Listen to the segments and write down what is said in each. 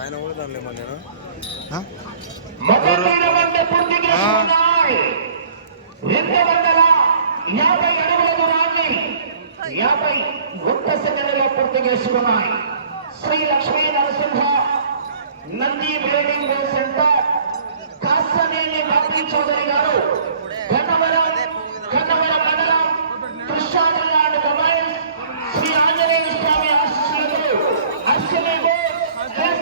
ఆయన కూడా దానిలే మన పూర్తి చేసుకున్నాయి. శ్రీ లక్ష్మీ నరసింహ నంది బ్రీడింగ్ సెంటర్ కాసనేని బాబీ చౌదరి గారు గన్నవరం మండలం కృష్ణా జిల్లా శ్రీ ఆంజనేయ స్వామి ఆశీస్సులతో అశ్వమేఘో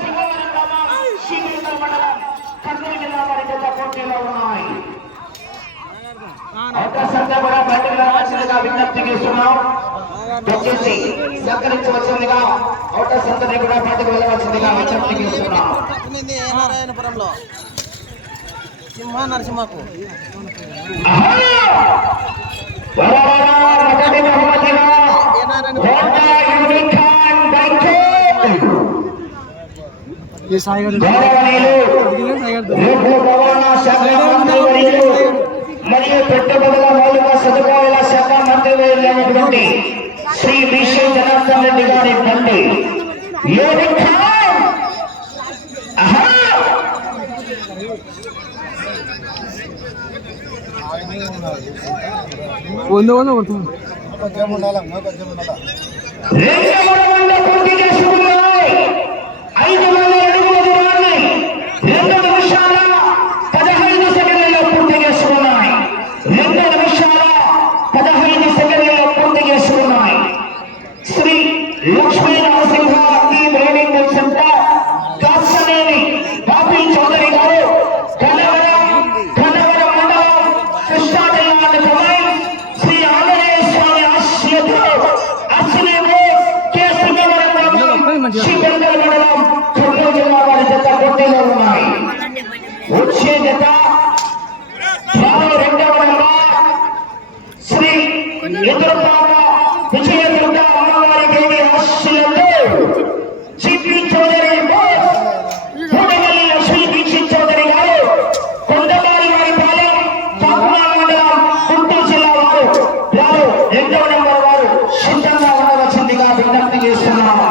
సింగవరం గ్రామం శ్రీకృష్ణ మండలం కర్నూలు జిల్లా వారి జత పోటీలో ఉన్నాయి. అవకాశంగా కూడా బయటకు రావాల్సిందిగా విజ్ఞప్తి చేస్తున్నాం. దయచేసి సహకరించవలసిందిగా అవకాశం కూడా బయటకు వెళ్ళవలసిందిగా విజ్ఞప్తి చేస్తున్నాం. నారాయణపురంలో సింహ నరసింహకు మరియు పెట్టుబడుల మౌలిక సదుపాయాల శాఖ మంత్రి శ్రీ విశ్వ జనార్దన్ రెడ్డి గారి తండ్రి లక్ష్మీ నరసింహ బ్రీడింగ్ సెంటర్ కాసనేని బాబీ చౌదరి గారు గన్నవరం మండలం కృష్ణా జిల్లా శ్రీ ఆంజనేయ స్వామి ఆశీస్సులతో అశ్వమేఘో సింగవరం గ్రామం శ్రీకృష్ణ మండలం కర్నూలు జిల్లా వారి జత పోటీలో ఉన్నాయి. వచ్చే జత 52వ నెంబర్ శ్రీ ఎదురుపాక విజయదుర్గ అమ్మవారి దేవి ఆశీస్సులతో జీపీ చౌదరి కోటగల్లి లక్ష్మీ దీక్షిత్ చౌదరి గారు కొండమారి వారి పాలెం కాకుమాల మండలం గుంటూరు జిల్లా వారు 2వ నెంబర్ వారు సిద్ధంగా ఉండవలసిందిగా విజ్ఞప్తి చేస్తున్నాము.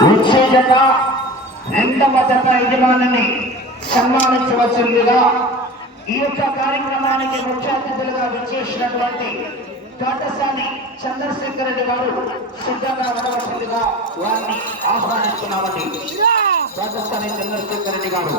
వచ్చే జత 2వ జత యజమానిని సన్మానించవలసిందిగా ఈ యొక్క కార్యక్రమానికి ముఖ్య అతిథులుగా విచ్చేసినటువంటి తోటసాని చంద్రశేఖర్ రెడ్డి గారు సిద్ధంగా ఉండవలసిందిగా వారిని ఆహ్వానిస్తున్నామండి. తోటసాని చంద్రశేఖర్ రెడ్డి గారు